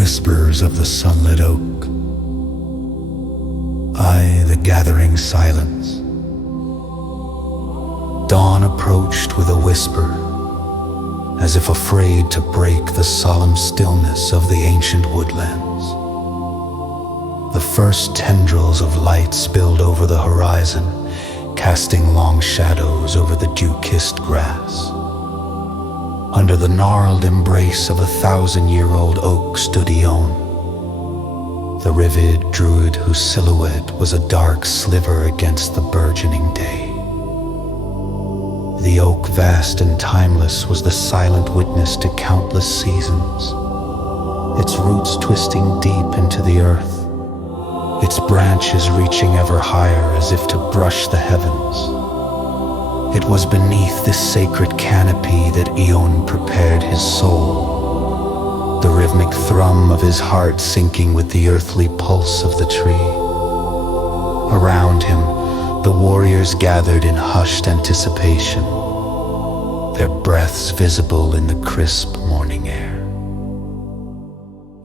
whispers of the sunlit oak, I, the gathering silence. Dawn approached with a whisper, as if afraid to break the solemn stillness of the ancient woodlands. The first tendrils of light spilled over the horizon, casting long shadows over the dew-kissed grass. Under the gnarled embrace of a 1,000-year-old oak stood Eon, the revered druid whose silhouette was a dark sliver against the burgeoning day. The oak, vast and timeless, was the silent witness to countless seasons, its roots twisting deep into the earth, its branches reaching ever higher as if to brush the heavens. It was beneath this sacred canopy that Eon prepared his soul, the rhythmic thrum of his heart syncing with the earthly pulse of the tree. Around him, the warriors gathered in hushed anticipation, their breaths visible in the crisp morning air.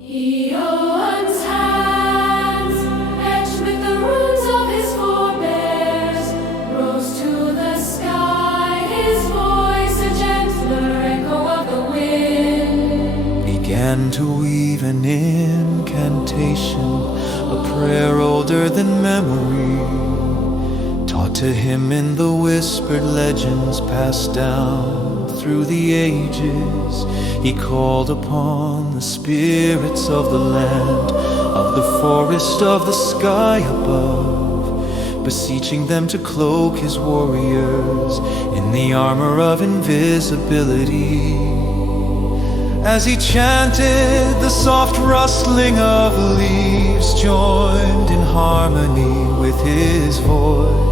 Eon's hands, etched with the runes of his forebears, rose to the sky, his voice a gentler echo of the wind. Began to weave an incantation, a prayer older than memory, taught to him in the whispered legends passed down through the ages. He called upon the spirits of the land, of the forest, of the sky above, beseeching them to cloak his warriors in the armor of invisibility. As he chanted, the soft rustling of leaves joined in harmony with his voice.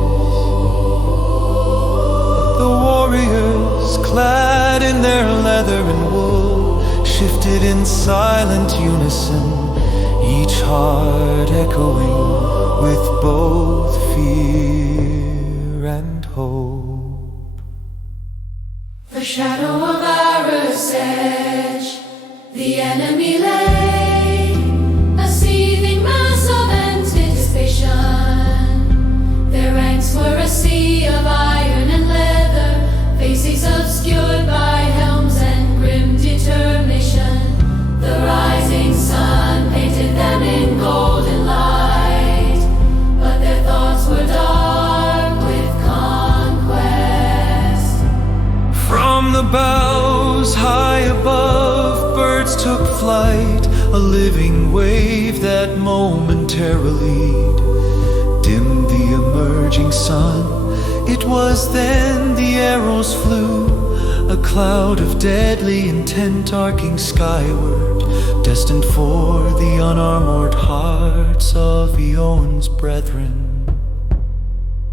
The warriors, clad in their leather and wool, shifted in silent unison, each heart echoing with both fear and hope. The shadow of Ara's edge, the enemy lay, a seething mass of anticipation. Their ranks were a sea of iron and leather, faces obscured by helms and grim determination. The rising sun painted them in golden light, but their thoughts were dark with conquest. From the boughs high above, birds took flight, a living wave that momentarily dimmed the emerging sun. It was then the arrows flew, a cloud of deadly intent arcing skyward, destined for the unarmored hearts of Eon's brethren.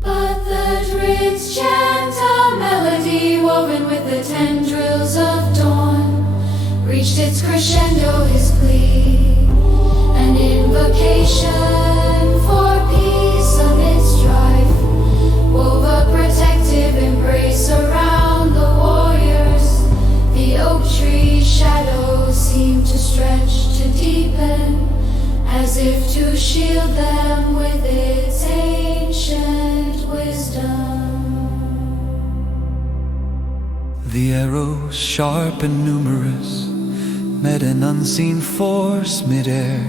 But the druids chant a melody woven with the tendrils of dawn, reached its crescendo, his plea, an invocation for peace amid strife, wove a protective embrace around the warriors. The oak tree's shadows seemed to stretch, to deepen, as if to shield them with its ancient wisdom. The arrows, sharp and numerous, met an unseen force midair.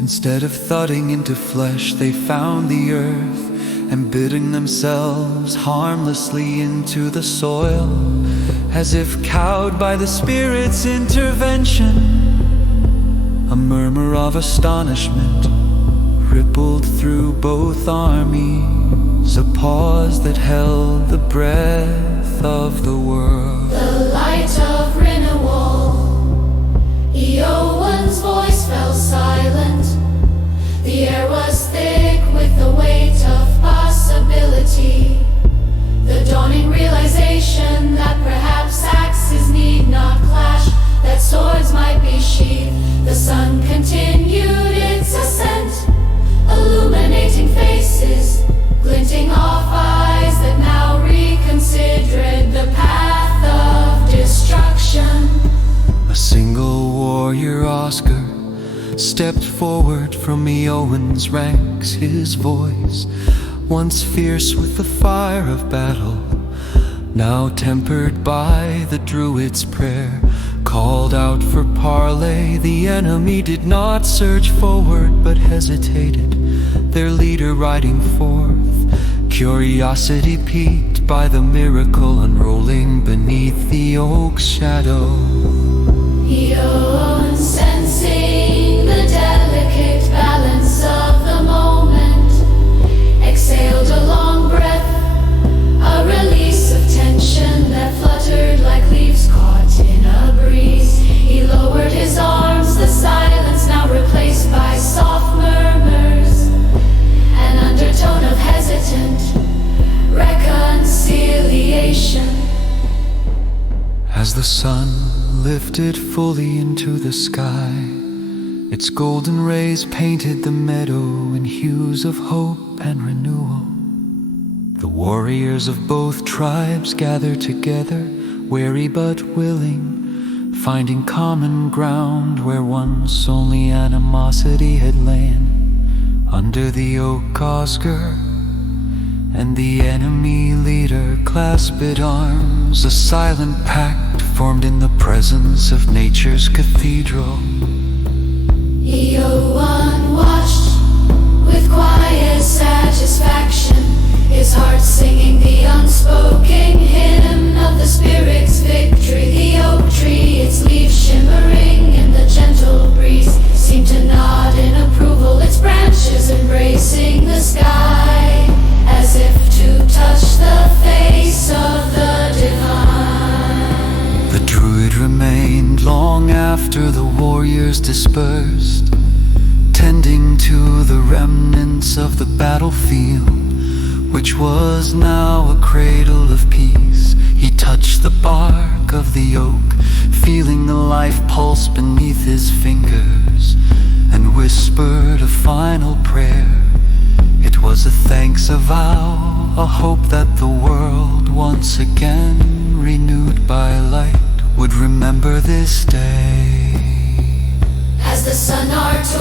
Instead of thudding into flesh, they found the earth, embedding themselves harmlessly into the soil, as if cowed by the spirit's intervention. A murmur of astonishment rippled through both armies, a pause that held the breath of the world. The light of renewal, Eowyn's voice fell silent. The air was thick with the weight of possibility, the dawning realization that perhaps axes need not clash, that swords might be sheathed. The sun continued its ascent, illuminating faces, glinting off eyes that now reconsidered the path of stepped forward from Eowyn's ranks, his voice, once fierce with the fire of battle, now tempered by the druid's prayer, called out for parley. The enemy did not surge forward, but hesitated, their leader riding forth, curiosity piqued by the miracle unrolling beneath the oak's shadow. Eowyn, sensing the delicate balance of the moment, exhaled a long breath, a release of tension that fluttered like leaves caught in a breeze. He lowered his arms, the silence now replaced by soft murmurs, an undertone of hesitant reconciliation. As the sun lifted fully into the sky, its golden rays painted the meadow in hues of hope and renewal. The warriors of both tribes gathered together, wary but willing, finding common ground where once only animosity had lain. Under the oak Oscar and the enemy leader clasped at arms, a silent pact formed in the presence of nature's cathedral. Eowyn watched with quiet satisfaction, his heart singing the unspoken hymn of the spirit's victory. The oak tree, its leaves shimmering in the gentle breeze, seemed to nod in approval, its branches embracing the sky, as if to touch the face of the divine. The druid remained long after the warriors dispersed, tending to the remnants of the battlefield, which was now a cradle of peace. He touched the bark of the oak, feeling the life pulse beneath his fingers, and whispered a final prayer. It was a thanks, a vow, a hope that the world, once again renewed by light, would remember this day. As the sun arced